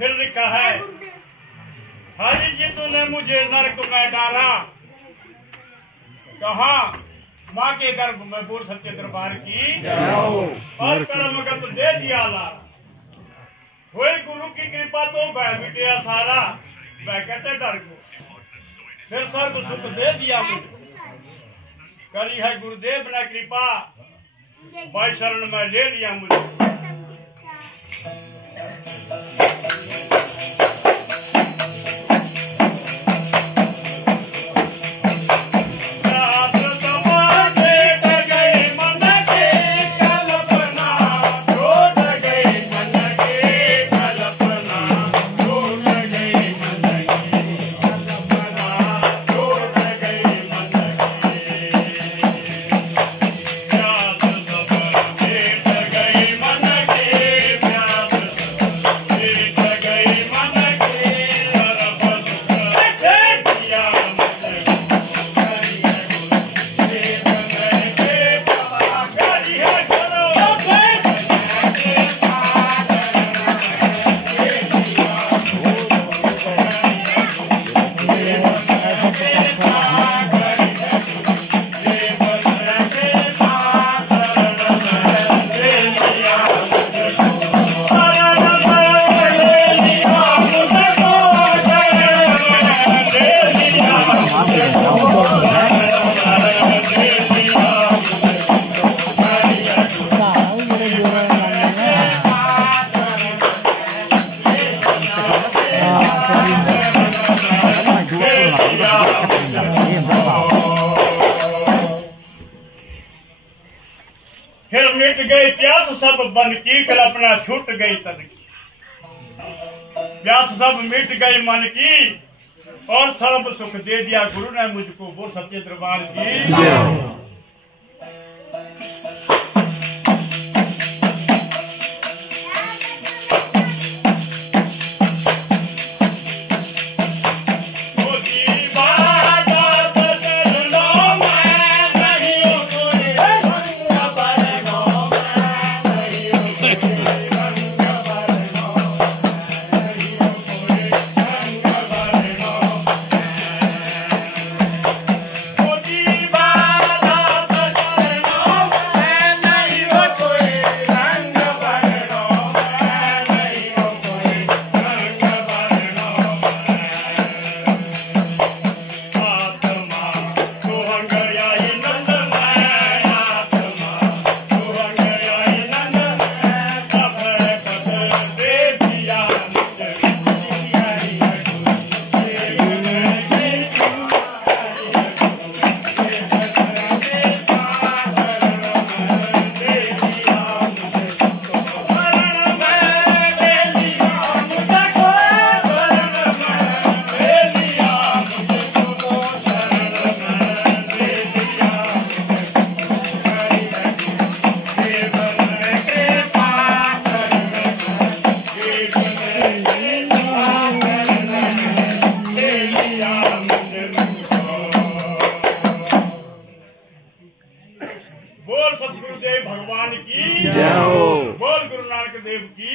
फिर लिखा है, हरि जी तूने मुझे नरक में डाला, कहा माँ के गर्भ में बोल सच्चे दरबार की और कर्मगत दे दिया ला। हुई गुरु की कृपा तो वह मिटे सारा, वह कहते डर को फिर सर्व सुख दे दिया मुझे। करी है गुरुदेव ने कृपा, भाई शरण में ले लिया मुझे। फिर मिट गई प्यास सब बन की, कल्पना छूट गई तन की। प्यास सब मिट गई मन की और सर्व सुख दे दिया गुरु ने मुझको, बोल सच्चे दरबार की। बोल सतगुरुदेव भगवान की जय हो, बोल गुरु नानक देव की।